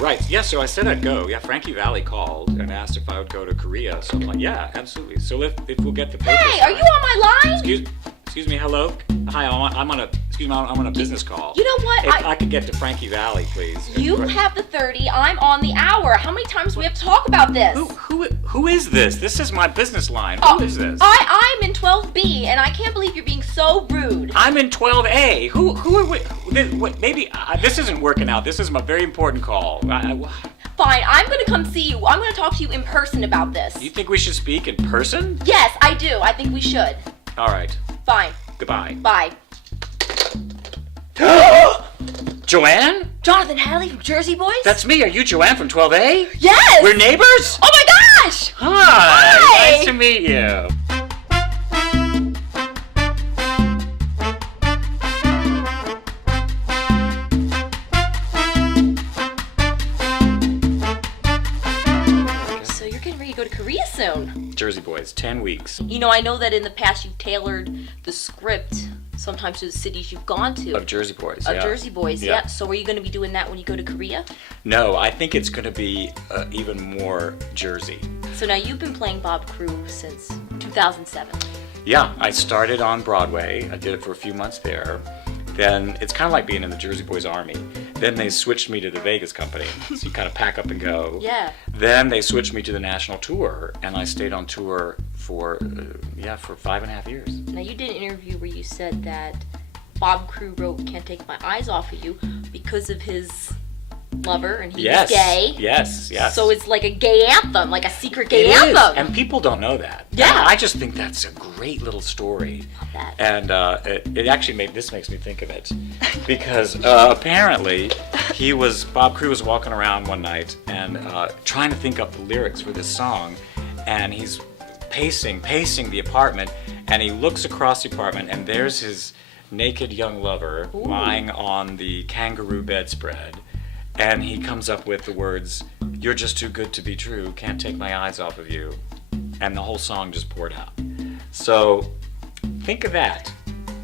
Right. Yeah, so I said I'd go. Yeah, Frankie Valli called and asked if I would go to Korea. So I'm like, yeah, absolutely. So if we'll get the paper Hey, are you on my line? Excuse me, hello? Hi, I'm on a business call. You know what? If I could get to Frankie Valli, please. You have the 30, I'm on the hour. How many times do we have to talk about this? Who is this? This is my business line. Who is this? I'm in 12B, and I can't believe you're being so rude. I'm in 12A. Who are we? Maybe this isn't working out. This is my very important call. Fine, I'm gonna come see you. I'm gonna talk to you in person about this. You think we should speak in person? Yes, I do. I think we should. All right. Fine. Goodbye. Bye. Joanne? Jonathan Hadley from Jersey Boys? That's me. Are you Joanne from 12A? Yes! We're neighbors? Oh my gosh! Hi! Nice to meet you. So you're getting ready to go to Korea soon. Jersey Boys, 10 weeks. You know, I know that in the past you've tailored the script sometimes to the cities you've gone to. Of Jersey Boys, Of yeah. Jersey Boys, yeah. So are you going to be doing that when you go to Korea? No, I think it's going to be even more Jersey. So now you've been playing Bob Crew since 2007. Yeah, I started on Broadway. I did it for a few months there. Then it's kind of like being in the Jersey Boys Army. Then they switched me to the Vegas company. So you kind of pack up and go. Yeah. Then they switched me to the national tour, and I stayed on tour for 5.5 years. Now you did an interview where you said that Bob Crew wrote "Can't Take My Eyes Off of You" because of his lover, and he's gay. Yes. So it's like a gay anthem, like a secret gay It anthem. is, and people don't know that. Yeah. And I just think that's a great little story. Love that. And it actually this makes me think of it, because apparently Bob Crew was walking around one night and trying to think up the lyrics for this song, and he's pacing the apartment, and he looks across the apartment, and there's his naked young lover lying on the Kangaroo bedspread. And he comes up with the words, "You're just too good to be true, can't take my eyes off of you." And the whole song just poured out. So think of that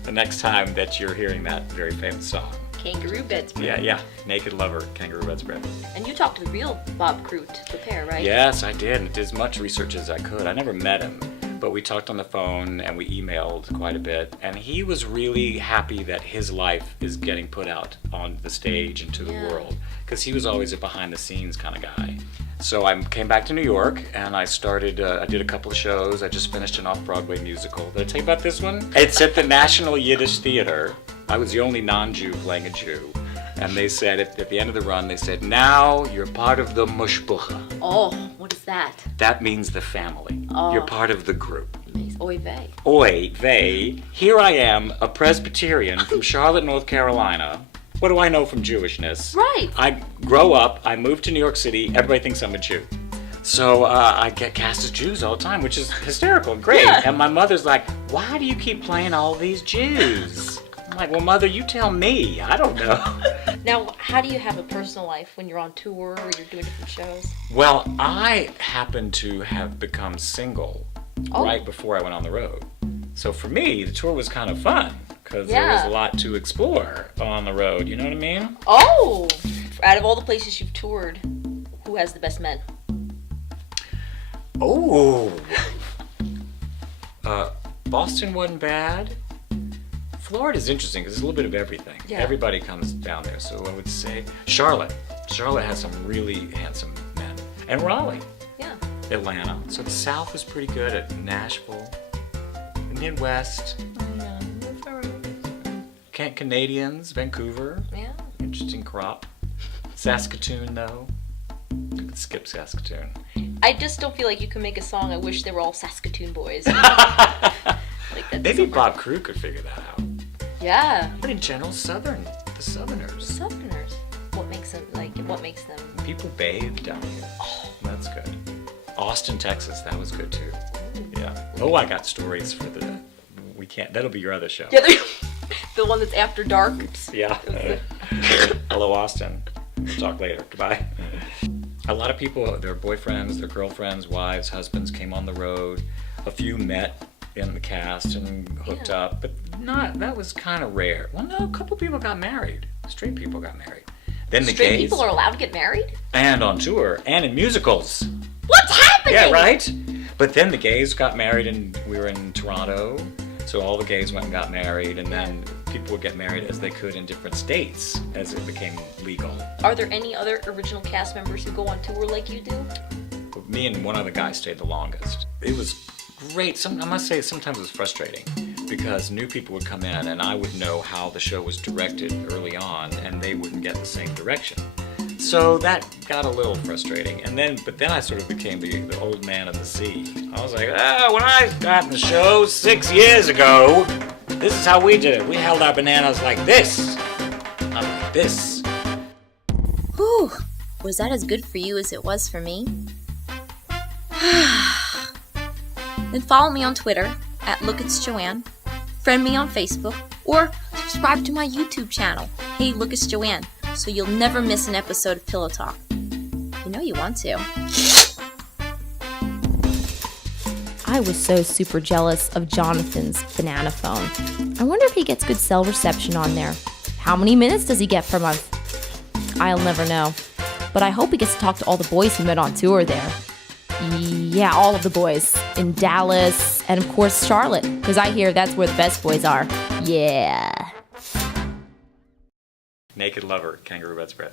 the next time that you're hearing that very famous song. Kangaroo bedspread. Yeah. Naked lover, Kangaroo bedspread. And you talked to the real Bob Crew to prepare, right? Yes, I did. And did as much research as I could. I never met him, but we talked on the phone and we emailed quite a bit. And he was really happy that his life is getting put out on the stage and to the world, because he was always a behind-the-scenes kind of guy. So I came back to New York and I started, I did a couple of shows. I just finished an off-Broadway musical. Did I tell you about this one? It's at the National Yiddish Theater. I was the only non-Jew playing a Jew. And they said, at the end of the run, they said, "Now you're part of the mushbucha." Oh, what is that? That means the family. Oh. You're part of the group. Oy vey. Oy vey. Here I am, a Presbyterian from Charlotte, North Carolina. What do I know from Jewishness? Right. I grow up, I move to New York City, everybody thinks I'm a Jew. So I get cast as Jews all the time, which is hysterical and great. Yeah. And my mother's like, "Why do you keep playing all these Jews?" I'm like, "Well, Mother, you tell me. I don't know." Now, how do you have a personal life when you're on tour or you're doing different shows? Well, I happen to have become single right before I went on the road. So for me, the tour was kind of fun, because there was a lot to explore on the road. You know what I mean? Oh! Out of all the places you've toured, who has the best men? Oh! Boston wasn't bad. Florida's interesting because there's a little bit of everything. Yeah. Everybody comes down there. So I would say Charlotte. Charlotte has some really handsome men. And Raleigh. Yeah. Atlanta. So the South was pretty good at Nashville. The Midwest. Canadians, Vancouver. Yeah. Interesting crop. Saskatoon, though. You could skip Saskatoon. I just don't feel like you can make a song, "I wish they were all Saskatoon boys." Like that Maybe doesn't Bob work. Crew could figure that out. Yeah. But in general, the Southerners. Southerners. What makes them, People bathe down here. Oh. That's good. Austin, Texas, that was good too. Yeah. Oh, I got stories for that'll be your other show. Yeah, the one that's after dark. Yeah. Hello, Austin. We'll talk later. Goodbye. A lot of people, their boyfriends, their girlfriends, wives, husbands came on the road. A few met in the cast and hooked up, but that was kind of rare. Well, no, a couple people got married. Straight people got married. Then the Straight gays. people are allowed to get married? and on tour, and in musicals. What's happening? Yeah, right? But then the gays got married, and we were in Toronto, so all the gays went and got married, and then people would get married as they could in different states as it became legal. Are there any other original cast members who go on tour like you do? Me and one other guy stayed the longest. It was great. I must say sometimes it was frustrating because new people would come in and I would know how the show was directed early on and they wouldn't get the same direction. So that got a little frustrating. But then I sort of became the old man of the sea. I was like, when I got in the show 6 years ago, this is how we did it. We held our bananas like this, not like this. Whew, was that as good for you as it was for me? Then follow me on Twitter at @LookIt'sJoanne, friend me on Facebook, or subscribe to my YouTube channel, Hey Look It's Joanne, so you'll never miss an episode of Pillow Talk. You know you want to. I was so super jealous of Jonathan's banana phone. I wonder if he gets good cell reception on there. How many minutes does he get per month? I'll never know. But I hope he gets to talk to all the boys he met on tour there. Yeah, all of the boys. In Dallas, and of course Charlotte, because I hear that's where the best boys are. Yeah. Naked Lover, Kangaroo bedspread.